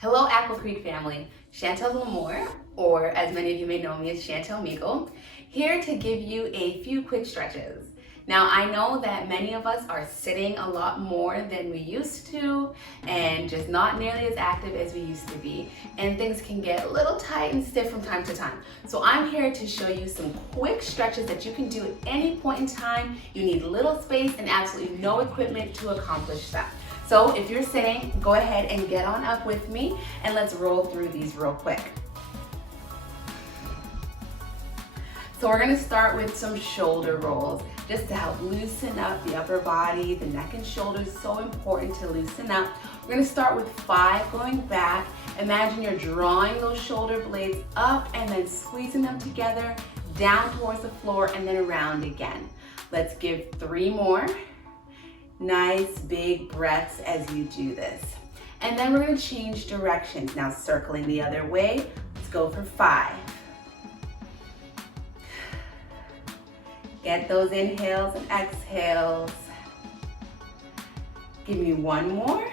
Hello Apple Creek family, Chantelle Lamore, or as many of you may know me as Chantelle Meagle, here to give you a few quick stretches. Now I know that many of us are sitting a lot more than we used to and just not nearly as active as we used to be, and things can get a little tight and stiff from time to time. So I'm here to show you some quick stretches that you can do at any point in time. You need little space and absolutely no equipment to accomplish that. So if you're sitting, go ahead and get on up with me and let's roll through these real quick. So we're gonna start with some shoulder rolls just to help loosen up the upper body. The neck and shoulders, so important to loosen up. We're gonna start with 5 going back. Imagine you're drawing those shoulder blades up and then squeezing them together, down towards the floor and then around again. Let's give 3 more. Nice big breaths as you do this. And then we're gonna change directions. Now circling the other way, let's go for 5. Get those inhales and exhales. Give me 1 more.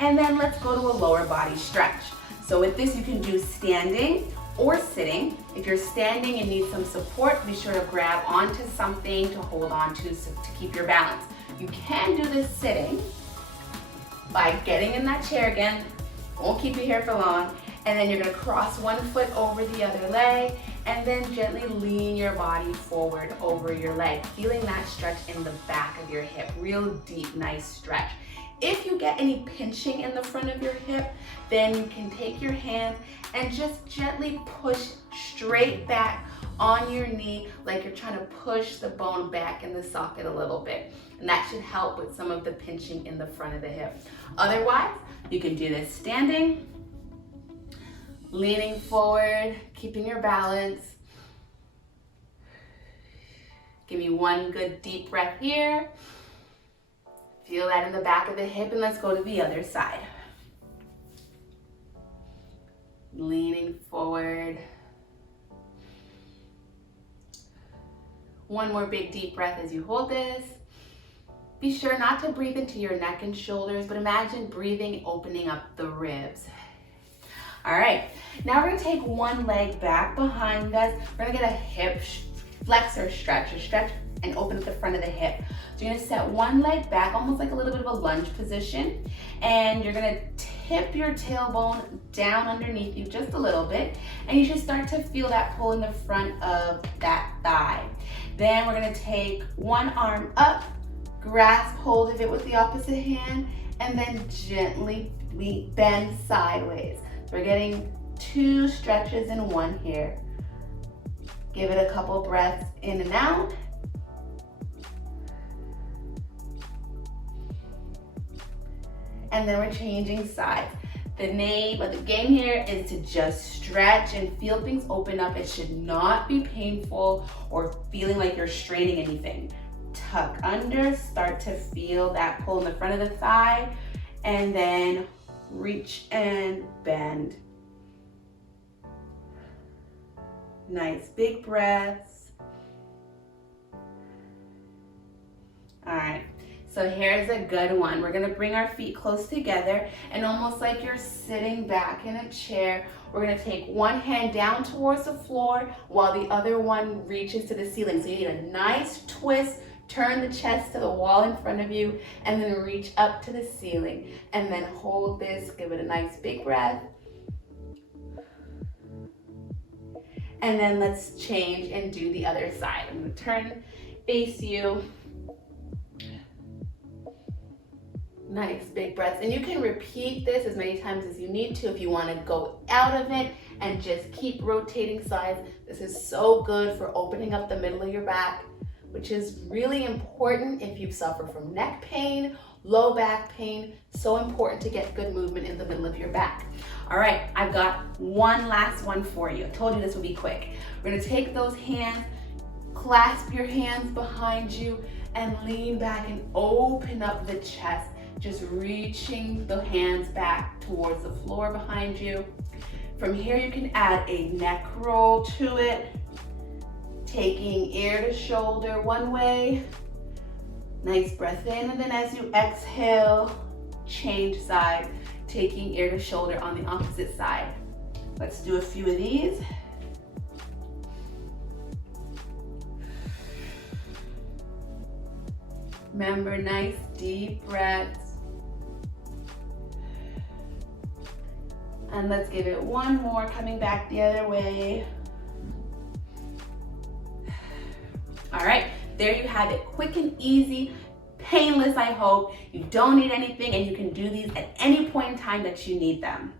And then let's go to a lower body stretch. So with this, you can do standing or sitting. If you're standing and need some support, be sure to grab onto something to hold on to keep your balance. You can do this sitting by getting in that chair again. Won't keep you here for long. And then you're gonna cross one foot over the other leg and then gently lean your body forward over your leg, feeling that stretch in the back of your hip. Real deep, nice stretch. If you get any pinching in the front of your hip, then you can take your hand and just gently push straight back on your knee like you're trying to push the bone back in the socket a little bit. And that should help with some of the pinching in the front of the hip. Otherwise, you can do this standing, leaning forward, keeping your balance. Give me 1 good deep breath here. Feel that in the back of the hip, and let's go to the other side. Leaning forward. 1 more big deep breath as you hold this. Be sure not to breathe into your neck and shoulders, but imagine breathing, opening up the ribs. All right, now we're gonna take 1 leg back behind us. We're gonna get a hip flexor stretch, and open up the front of the hip. So you're gonna set 1 leg back, almost like a little bit of a lunge position, and you're gonna tip your tailbone down underneath you just a little bit, and you should start to feel that pull in the front of that thigh. Then we're gonna take 1 arm up, grasp hold of it with the opposite hand, and then gently bend sideways. So we're getting 2 stretches in 1 here. Give it a couple breaths in and out. And then we're changing sides. The name of the game here is to just stretch and feel things open up. It should not be painful or feeling like you're straining anything. Tuck under, start to feel that pull in the front of the thigh, and then reach and bend. Nice big breaths. All right, so here's a good one. We're gonna bring our feet close together, and almost like you're sitting back in a chair, we're gonna take 1 hand down towards the floor while the other one reaches to the ceiling. So you need a nice twist. Turn the chest to the wall in front of you and then reach up to the ceiling, and then hold this, give it a nice big breath. And then let's change and do the other side. I'm gonna turn, face you. Nice big breaths. And you can repeat this as many times as you need to if you wanna go out of it and just keep rotating sides. This is so good for opening up the middle of your back, which is really important if you suffer from neck pain, low back pain. So important to get good movement in the middle of your back. All right, I've got 1 last one for you. I told you this would be quick. We're gonna take those hands, clasp your hands behind you, and lean back and open up the chest, just reaching the hands back towards the floor behind you. From here, you can add a neck roll to it, taking ear to shoulder 1 way. Nice breath in, and then as you exhale, change side. taking ear to shoulder on the opposite side. Let's do a few of these. Remember, nice deep breaths. And let's give it one more, coming back the other way. All right, there you have it. Quick and easy, painless, I hope. You don't need anything, and you can do these at any point in time that you need them.